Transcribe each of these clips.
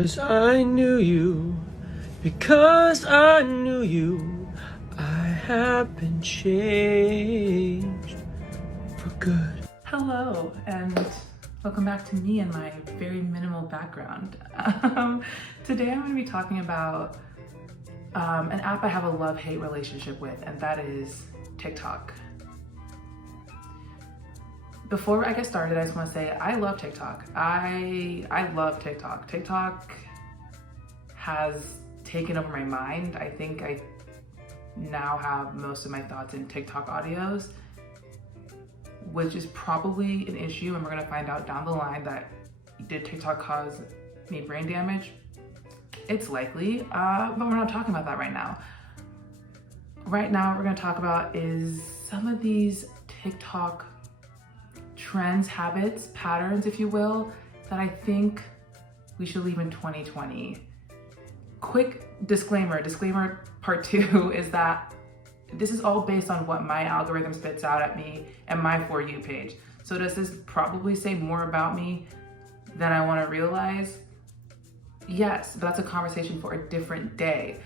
Because I knew you, because I knew you, I have been changed for good. Hello, and welcome back to me and my very minimal background. Today I'm going to be talking about an app I have a love-hate relationship with, and that is TikTok. Before I get started, I just want to say I love TikTok. I love TikTok. TikTok has taken over my mind. I think I now have most of my thoughts in TikTok audios, which is probably an issue, and we're gonna find out down the line that did TikTok cause me brain damage? It's likely, but we're not talking about that right now. Right now, what we're gonna talk about is some of these TikTok trends, habits, patterns, if you will, that I think we should leave in 2020. Quick disclaimer part 2 is that this is all based on what my algorithm spits out at me and my For You page. So does this probably say more about me than I want to realize? Yes, but that's a conversation for a different day.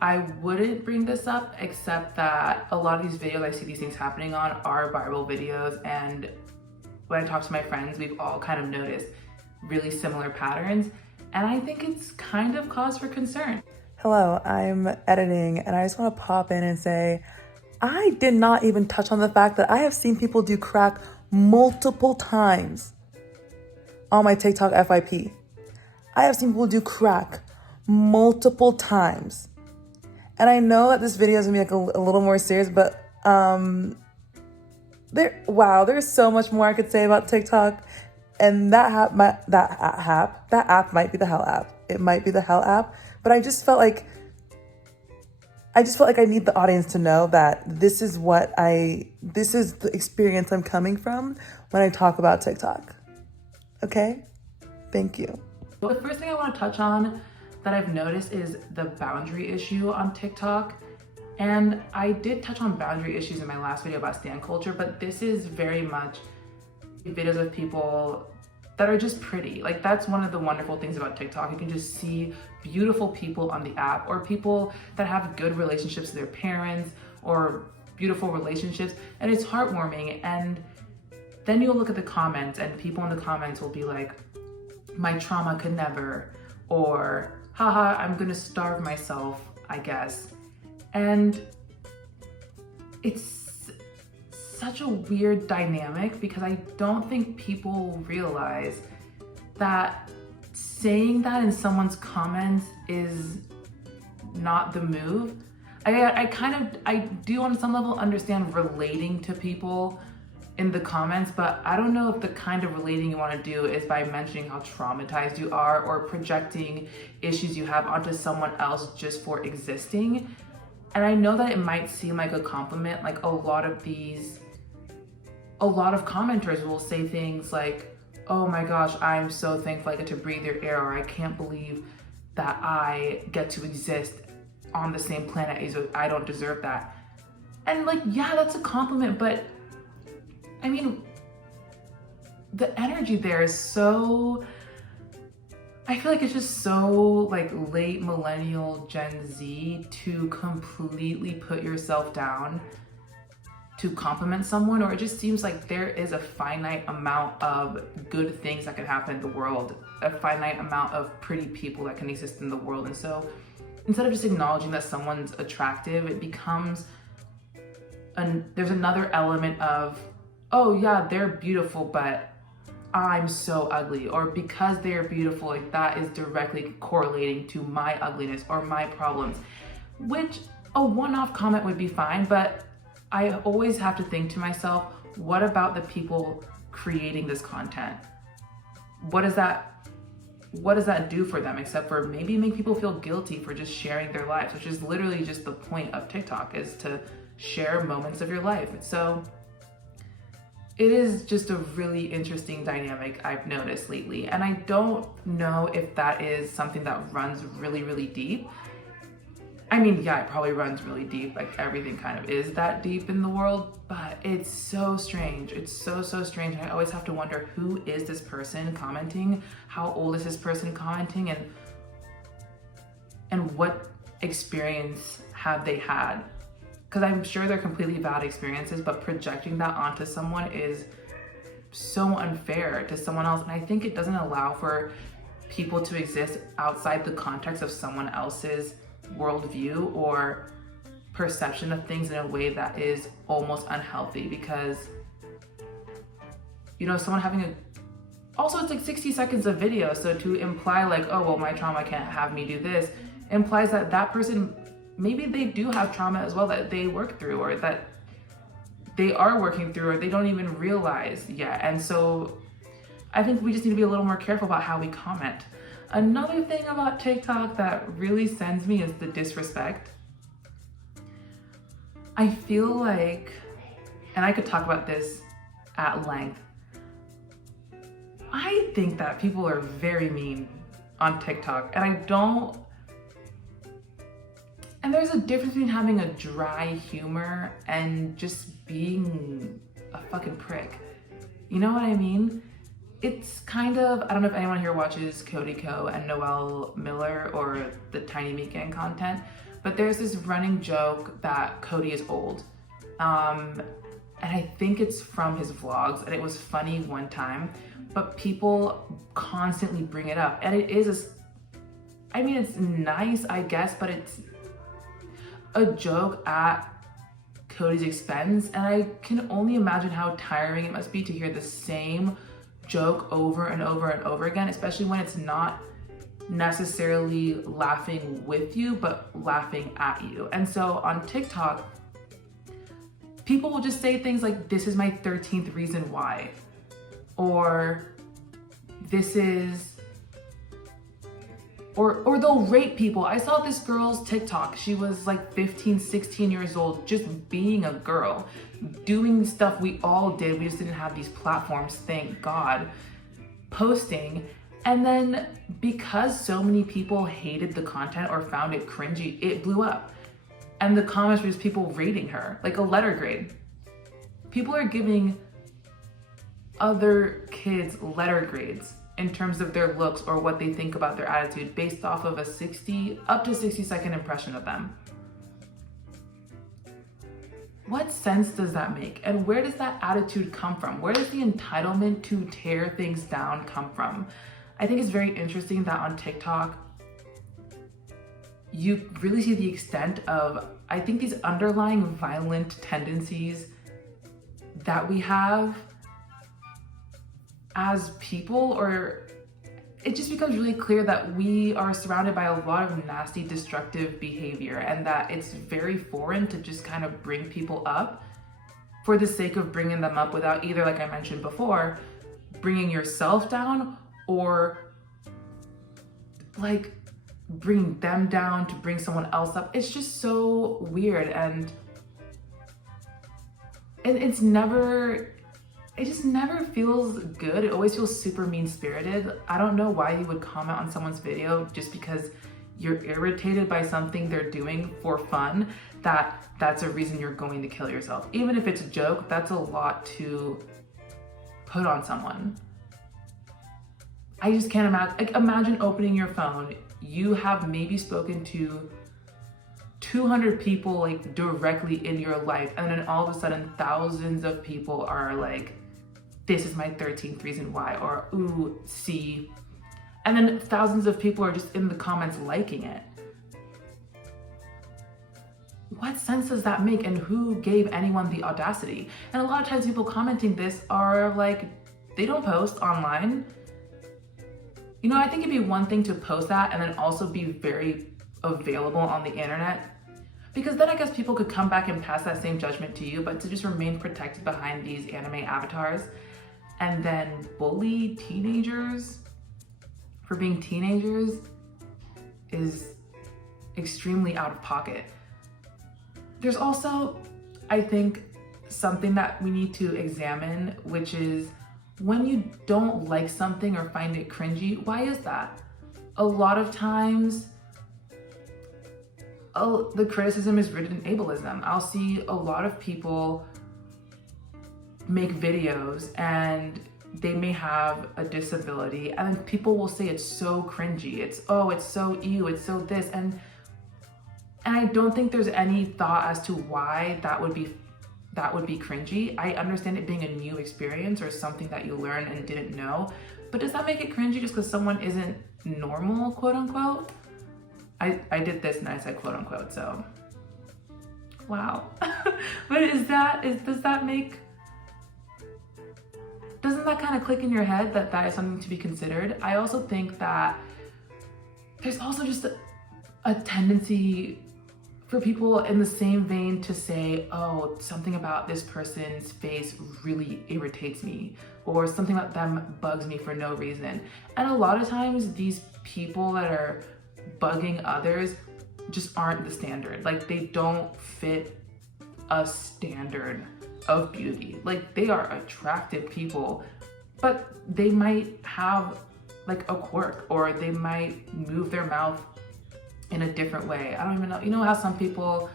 I wouldn't bring this up except that a lot of these videos I see these things happening on are viral videos, and when I talk to my friends, we've all kind of noticed really similar patterns, and I think it's kind of cause for concern. Hello, I'm editing, and I just want to pop in and say, I did not even touch on the fact that I have seen people do crack multiple times on my TikTok FYP. I have seen people do crack multiple times. And I know that this video is gonna be like a little more serious, but there's so much more I could say about TikTok. And that app might be the hell app. It might be the hell app. But I just felt like I need the audience to know that this is the experience I'm coming from when I talk about TikTok. Okay? Thank you. Well, the first thing I want to touch on that I've noticed is the boundary issue on TikTok. And I did touch on boundary issues in my last video about stan culture, but this is very much videos of people that are just pretty. Like, that's one of the wonderful things about TikTok. You can just see beautiful people on the app, or people that have good relationships with their parents, or beautiful relationships, and it's heartwarming. And then you'll look at the comments, and people in the comments will be like, my trauma could never, or haha, I'm gonna starve myself, I guess. And it's such a weird dynamic because I don't think people realize that saying that in someone's comments is not the move. I do on some level understand relating to people in the comments, but I don't know if the kind of relating you want to do is by mentioning how traumatized you are or projecting issues you have onto someone else just for existing. And I know that it might seem like a compliment, like a lot of commenters will say things like, oh my gosh, I'm so thankful I get to breathe your air, or I can't believe that I get to exist on the same planet as you. I don't deserve that. And like, yeah, that's a compliment, but I mean, the energy there is so, I feel like it's just so like late millennial Gen Z to completely put yourself down to compliment someone, or it just seems like there is a finite amount of good things that can happen in the world, a finite amount of pretty people that can exist in the world. And so instead of just acknowledging that someone's attractive, it becomes, there's another element of, oh yeah, they're beautiful, but I'm so ugly, or because they're beautiful, like that is directly correlating to my ugliness or my problems, which a one-off comment would be fine, but I always have to think to myself, what about the people creating this content? What does that do for them, except for maybe make people feel guilty for just sharing their lives, which is literally just the point of TikTok, is to share moments of your life. So it is just a really interesting dynamic I've noticed lately. And I don't know if that is something that runs really, really deep. I mean, yeah, it probably runs really deep. Like everything kind of is that deep in the world, but it's so strange. It's so strange. And I always have to wonder, who is this person commenting? How old is this person commenting? And what experience have they had? Because I'm sure they're completely valid experiences, but projecting that onto someone is so unfair to someone else. And I think it doesn't allow for people to exist outside the context of someone else's worldview or perception of things in a way that is almost unhealthy. Because, you know, someone having also it's like 60 seconds of video, so to imply like, oh well, my trauma can't have me do this, implies that that person, maybe they do have trauma as well that they work through, or that they are working through, or they don't even realize yet. And so I think we just need to be a little more careful about how we comment. Another thing about TikTok that really sends me is the disrespect. I feel like, and I could talk about this at length, I think that people are very mean on TikTok, and there's a difference between having a dry humor and just being a fucking prick. You know what I mean? It's kind of, I don't know if anyone here watches Cody Co and Noelle Miller or the Tiny Meat Gang content, but there's this running joke that Cody is old. And I think it's from his vlogs, and it was funny one time, but people constantly bring it up. And it is, I mean, it's nice, I guess, but it's a joke at Cody's expense. And I can only imagine how tiring it must be to hear the same joke over and over and over again, especially when it's not necessarily laughing with you, but laughing at you. And so on TikTok, people will just say things like, this is my 13th reason why, or this is, or they'll rate people. I saw this girl's TikTok. She was like 15, 16 years old, just being a girl, doing stuff we all did. We just didn't have these platforms, thank God, posting. And then because so many people hated the content or found it cringy, it blew up. And the comments were just people rating her, like a letter grade. People are giving other kids letter grades in terms of their looks or what they think about their attitude based off of a up to 60 second impression of them. What sense does that make? And where does that attitude come from? Where does the entitlement to tear things down come from? I think it's very interesting that on TikTok, you really see the extent of, I think, these underlying violent tendencies that we have as people, or it just becomes really clear that we are surrounded by a lot of nasty, destructive behavior, and that it's very foreign to just kind of bring people up for the sake of bringing them up without either, like I mentioned before, bringing yourself down or like bringing them down to bring someone else up. It's just so weird, and it just never feels good. It always feels super mean-spirited. I don't know why you would comment on someone's video just because you're irritated by something they're doing for fun, that's a reason you're going to kill yourself. Even if it's a joke, that's a lot to put on someone. I just can't imagine, like, imagine opening your phone. You have maybe spoken to 200 people like directly in your life, and then all of a sudden thousands of people are like, this is my 13th reason why, or ooh, see. And then thousands of people are just in the comments liking it. What sense does that make, and who gave anyone the audacity? And a lot of times people commenting this are like, they don't post online. You know, I think it'd be one thing to post that and then also be very available on the internet, because then I guess people could come back and pass that same judgment to you, but to just remain protected behind these anime avatars and then bully teenagers for being teenagers is extremely out of pocket. There's also, I think, something that we need to examine, which is when you don't like something or find it cringy, why is that? A lot of times the criticism is rooted in ableism. I'll see a lot of people make videos and they may have a disability, and then people will say it's so cringy. It's so ew, it's so this. And I don't think there's any thought as to why that would be cringy. I understand it being a new experience or something that you learn and didn't know, but does that make it cringy just because someone isn't normal, quote unquote? I did this and I said quote unquote, so wow. But doesn't that kind of click in your head that is something to be considered? I also think that there's also just a tendency for people in the same vein to say, oh, something about this person's face really irritates me, or something about them bugs me for no reason. And a lot of times these people that are bugging others just aren't the standard. Like, they don't fit a standard of beauty. Like, they are attractive people, but they might have like a quirk, or they might move their mouth in a different way. I don't even know. You know how some people,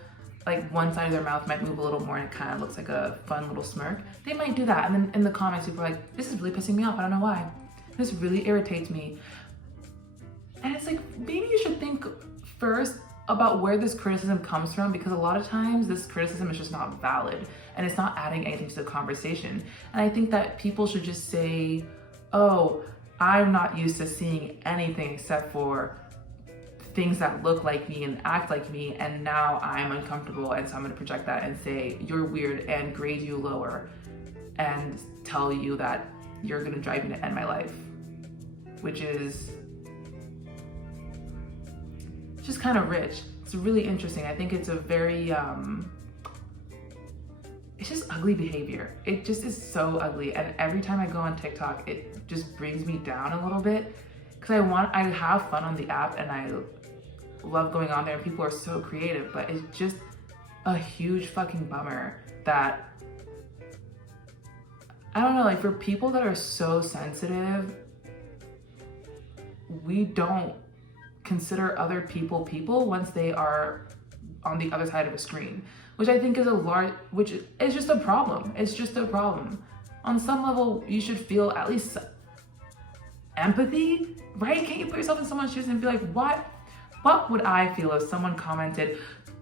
like, one side of their mouth might move a little more and it kind of looks like a fun little smirk? They might do that. And then in the comments, people are like, this is really pissing me off. I don't know why. This really irritates me. And it's like, maybe you should think first about where this criticism comes from, because a lot of times this criticism is just not valid and it's not adding anything to the conversation. And I think that people should just say, oh, I'm not used to seeing anything except for things that look like me and act like me, and now I'm uncomfortable, and so I'm gonna project that and say you're weird and grade you lower and tell you that you're gonna drive me to end my life, which is just kind of rich. It's really interesting. I think it's a very it's just ugly behavior. It just is so ugly, and every time I go on TikTok it just brings me down a little bit, because I have fun on the app and I love going on there and people are so creative, but it's just a huge fucking bummer that, I don't know, like, for people that are so sensitive, we don't consider other people once they are on the other side of a screen, which I think is which is just a problem. It's just a problem. On some level, you should feel at least empathy, right? Can't you put yourself in someone's shoes and be like, what would I feel if someone commented,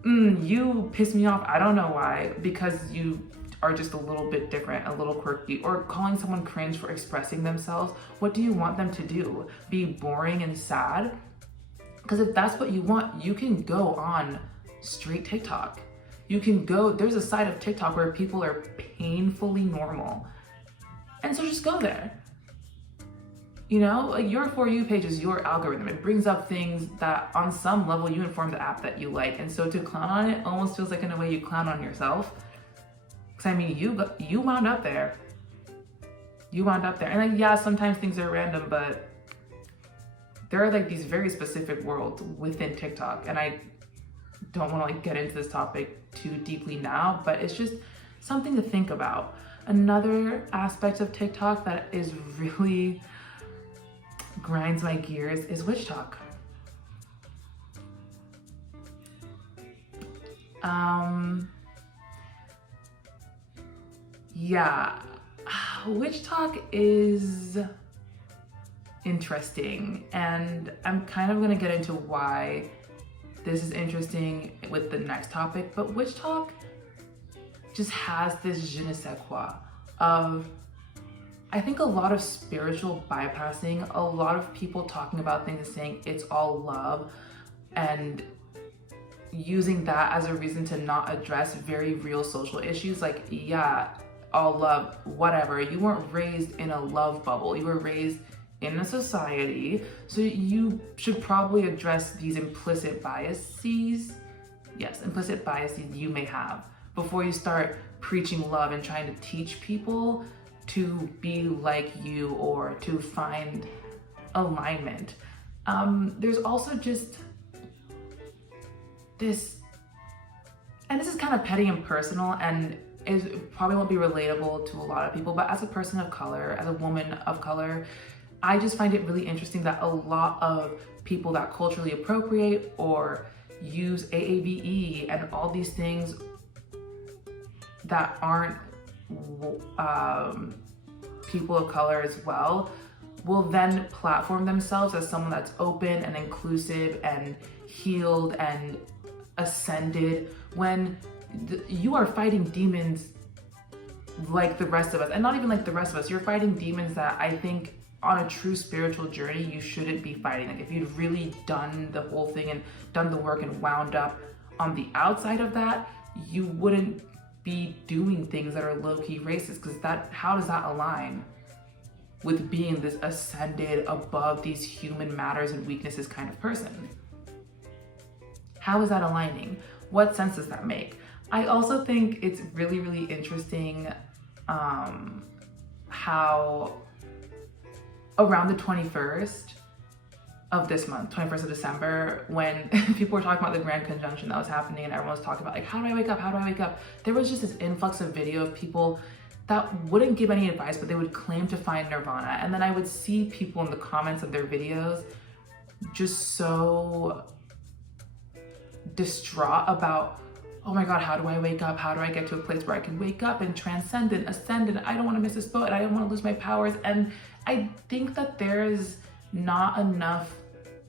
you piss me off, I don't know why, because you are just a little bit different, a little quirky, or calling someone cringe for expressing themselves? What do you want them to do? Be boring and sad? Because if that's what you want, you can go on street TikTok. You can go, there's a side of TikTok where people are painfully normal. And so just go there. You know, like, your For You page is your algorithm. It brings up things that on some level you inform the app that you like. And so to clown on it almost feels like, in a way, you clown on yourself. Because I mean, you wound up there. You wound up there. And like, yeah, sometimes things are random, but there are like these very specific worlds within TikTok. And I don't want to like get into this topic too deeply now, but it's just something to think about. Another aspect of TikTok that is really grinds my gears is witch talk. Yeah, witch talk is interesting, and I'm kind of gonna get into why this is interesting with the next topic, but witch talk just has this je ne sais quoi of, I think, a lot of spiritual bypassing, a lot of people talking about things and saying it's all love, and using that as a reason to not address very real social issues. Like, yeah, all love, whatever. You weren't raised in a love bubble. You were raised in a society, so you should probably address these implicit biases. Yes, implicit biases you may have before you start preaching love and trying to teach people to be like you or to find alignment. There's also just this, and this is kind of petty and personal, and it probably won't be relatable to a lot of people, but as a person of color, as a woman of color, I just find it really interesting that a lot of people that culturally appropriate or use AAVE and all these things that aren't people of color as well, will then platform themselves as someone that's open and inclusive and healed and ascended, when you are fighting demons like the rest of us. And not even like the rest of us, you're fighting demons that I think on a true spiritual journey you shouldn't be fighting. Like if you'd really done the whole thing and done the work and wound up on the outside of that, you wouldn't be doing things that are low-key racist, because how does that align with being this ascended above these human matters and weaknesses kind of person? How is that aligning? What sense does that make? I also think it's really, really interesting how around the 21st of this month, 21st of December, when people were talking about the Grand Conjunction that was happening and everyone was talking about like, how do I wake up? How do I wake up? There was just this influx of video of people that wouldn't give any advice, but they would claim to find nirvana. And then I would see people in the comments of their videos just so distraught about, oh my God, how do I wake up? How do I get to a place where I can wake up and transcend and ascend, and I don't want to miss this boat and I don't want to lose my powers. And I think that there's not enough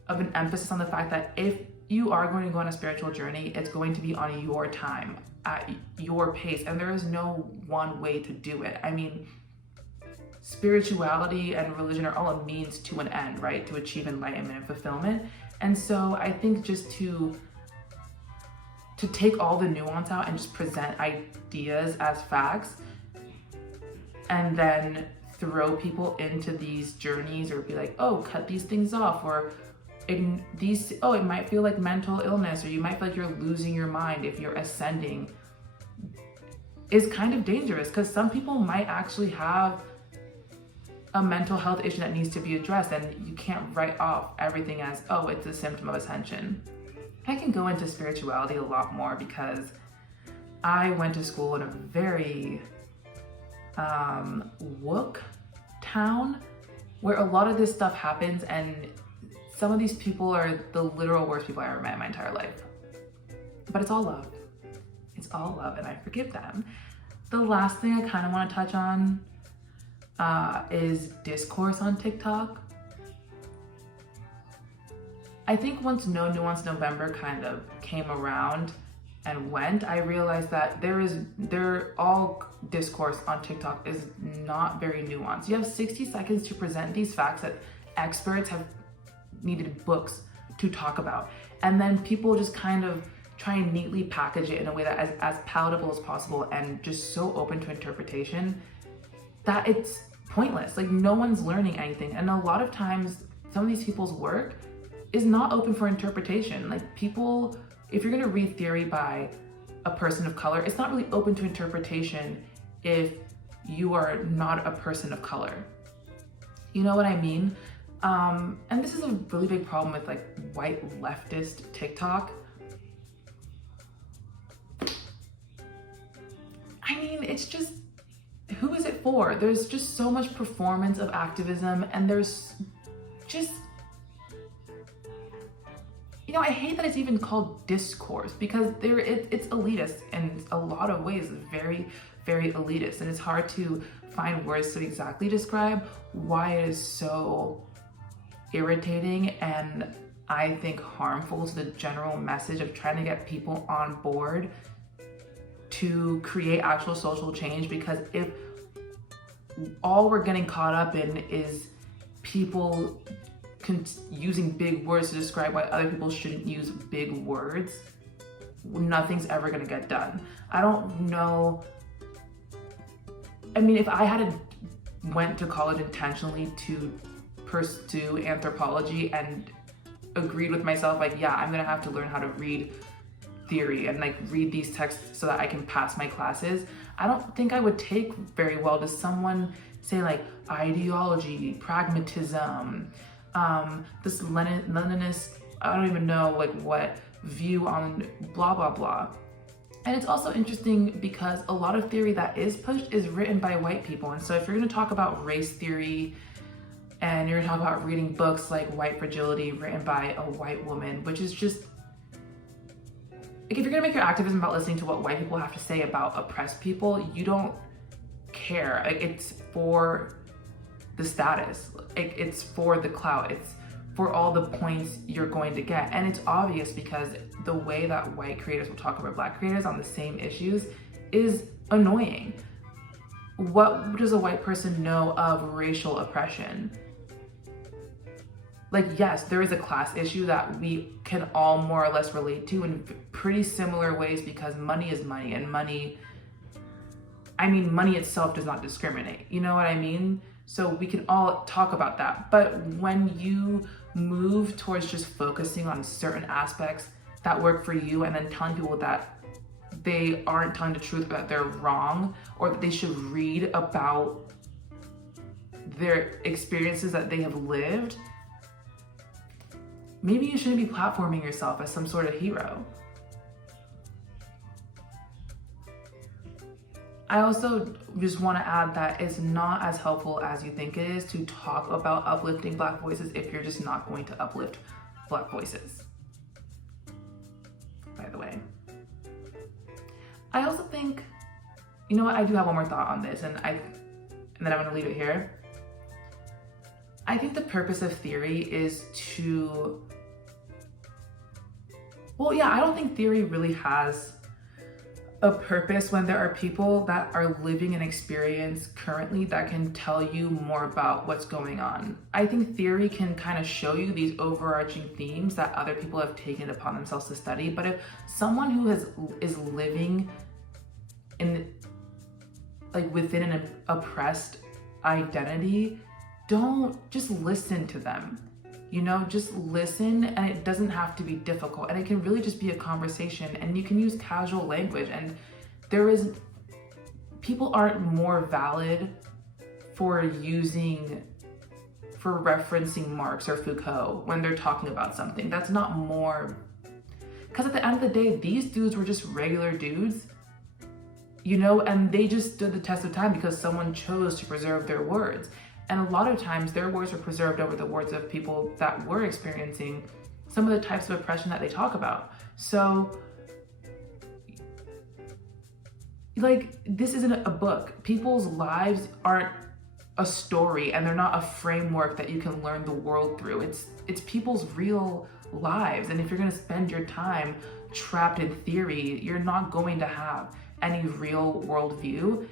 of an emphasis on the fact that if you are going to go on a spiritual journey, it's going to be on your time, at your pace, and there is no one way to do it. I mean, spirituality and religion are all a means to an end, right? To achieve enlightenment and fulfillment. And so I think just to take all the nuance out and just present ideas as facts, and then throw people into these journeys, or be like, oh, cut these things off, or it might feel like mental illness, or you might feel like you're losing your mind if you're ascending, is kind of dangerous, because some people might actually have a mental health issue that needs to be addressed, and you can't write off everything as, oh, it's a symptom of ascension. I can go into spirituality a lot more because I went to school in a very wook town where a lot of this stuff happens, and some of these people are the literal worst people I ever met in my entire life. But it's all love. It's all love, and I forgive them. The last thing I kind of want to touch on is Discourse on TikTok. I think once No Nuance November kind of came around and went, I realized that all discourse on TikTok is not very nuanced. You have 60 seconds to present these facts that experts have needed books to talk about. And then people just kind of try and neatly package it in a way that is as palatable as possible and just so open to interpretation that it's pointless. Like, no one's learning anything. And a lot of times, some of these people's work is not open for interpretation. Like, people, if you're gonna read theory by a person of color, it's not really open to interpretation if you are not a person of color. You know what I mean? And this is a really big problem with like white leftist TikTok. I mean, it's just, who is it for? There's just so much performance of activism, and there's just, you know, I hate that it's even called discourse, because it's elitist in a lot of ways. It's very, very elitist, and it's hard to find words to exactly describe why it is so irritating and I think harmful to the general message of trying to get people on board to create actual social change. Because if all we're getting caught up in is people using big words to describe why other people shouldn't use big words, nothing's ever gonna get done. I don't know. I mean, if I had went to college intentionally to pursue anthropology and agreed with myself, like, yeah, I'm gonna have to learn how to read theory and like read these texts so that I can pass my classes, I don't think I would take very well to someone say like ideology, pragmatism, this Leninist, I don't even know like what view on blah, blah, blah. And it's also interesting because a lot of theory that is pushed is written by white people. And so if you're gonna talk about race theory and you're gonna talk about reading books like White Fragility written by a white woman, which is just like, if you're gonna make your activism about listening to what white people have to say about oppressed people, you don't care. Like, it's for the status, it's for the clout, it's for all the points you're going to get. And it's obvious because the way that white creators will talk about black creators on the same issues is annoying. What does a white person know of racial oppression? Like, yes, there is a class issue that we can all more or less relate to in pretty similar ways, because money is money, and money itself does not discriminate. You know what I mean? So we can all talk about that. But when you move towards just focusing on certain aspects that work for you, and then telling people that they aren't telling the truth, that they're wrong, or that they should read about their experiences that they have lived, maybe you shouldn't be platforming yourself as some sort of hero. I also just want to add that it's not as helpful as you think it is to talk about uplifting black voices if you're just not going to uplift black voices. By the way. I also think, you know what, I do have one more thought on this, and then I'm gonna leave it here. I think the purpose of theory is to, well, yeah, I don't think theory really has a purpose when there are people that are living an experience currently that can tell you more about what's going on. I think theory can kind of show you these overarching themes that other people have taken upon themselves to study. But if someone who is living in, like, within an oppressed identity, don't just listen to them. You know, just listen, and it doesn't have to be difficult, and it can really just be a conversation, and you can use casual language, and people aren't more valid for referencing Marx or Foucault when they're talking about something. That's not more, because at the end of the day, these dudes were just regular dudes, you know, and they just stood the test of time because someone chose to preserve their words. And a lot of times their words were preserved over the words of people that were experiencing some of the types of oppression that they talk about. So, like, this isn't a book. People's lives aren't a story, and they're not a framework that you can learn the world through. It's people's real lives. And if you're gonna spend your time trapped in theory, you're not going to have any real worldview.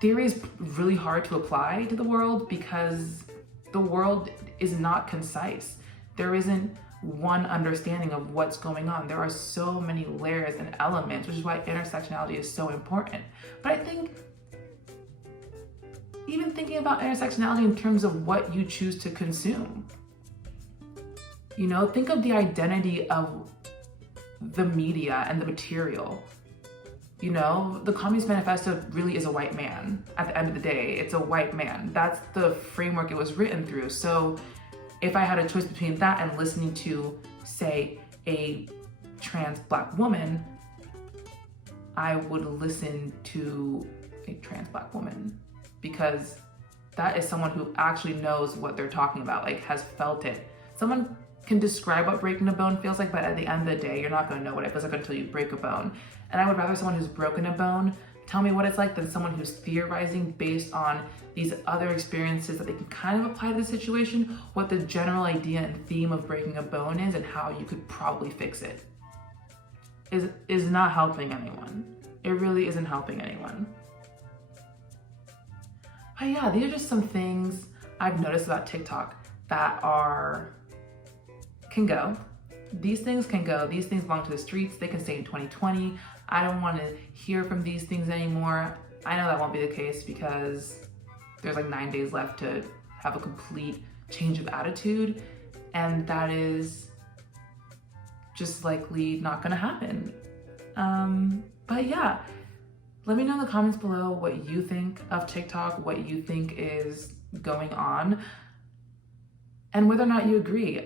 Theory is really hard to apply to the world because the world is not concise. There isn't one understanding of what's going on. There are so many layers and elements, which is why intersectionality is so important. But I think even thinking about intersectionality in terms of what you choose to consume, you know, think of the identity of the media and the material. You know, the Communist Manifesto really is a white man. At the end of the day, it's a white man. That's the framework it was written through. So if I had a choice between that and listening to, say, a trans black woman, I would listen to a trans black woman, because that is someone who actually knows what they're talking about, like, has felt it. Someone can describe what breaking a bone feels like, but at the end of the day, you're not gonna know what it feels like until you break a bone. And I would rather someone who's broken a bone tell me what it's like than someone who's theorizing based on these other experiences that they can kind of apply to the situation, what the general idea and theme of breaking a bone is and how you could probably fix it. Is not helping anyone. It really isn't helping anyone. But yeah, these are just some things I've noticed about TikTok that can go. These things can go. These things belong to the streets. They can stay in 2020. I don't want to hear from these things anymore. I know that won't be the case because there's like 9 days left to have a complete change of attitude, and that is just likely not going to happen. But yeah, let me know in the comments below what you think of TikTok, what you think is going on, and whether or not you agree.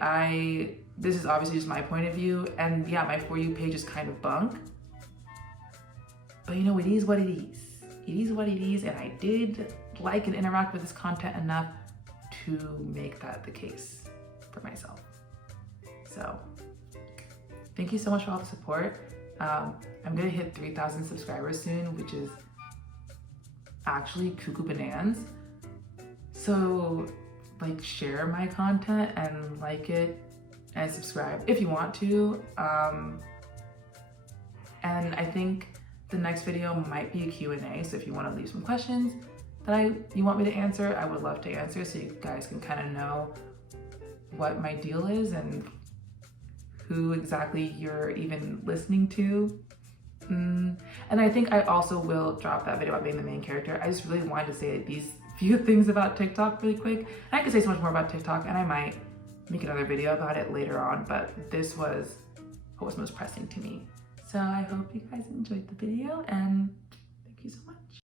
This is obviously just my point of view, and yeah, my For You page is kind of bunk. But you know, it is what it is. It is what it is, and I did like and interact with this content enough to make that the case for myself. So, thank you so much for all the support. I'm gonna hit 3,000 subscribers soon, which is actually cuckoo bananas. So like, share my content and like it and subscribe if you want to. And I think the next video might be a Q&A, so if you want to leave some questions that you want me to answer, I would love to answer, so you guys can kind of know what my deal is and who exactly you're even listening to. And I think I also will drop that video about being the main character. I just really wanted to say these few things about TikTok really quick. And I could say so much more about TikTok, and I might make another video about it later on, but this was what was most pressing to me. So I hope you guys enjoyed the video, and thank you so much.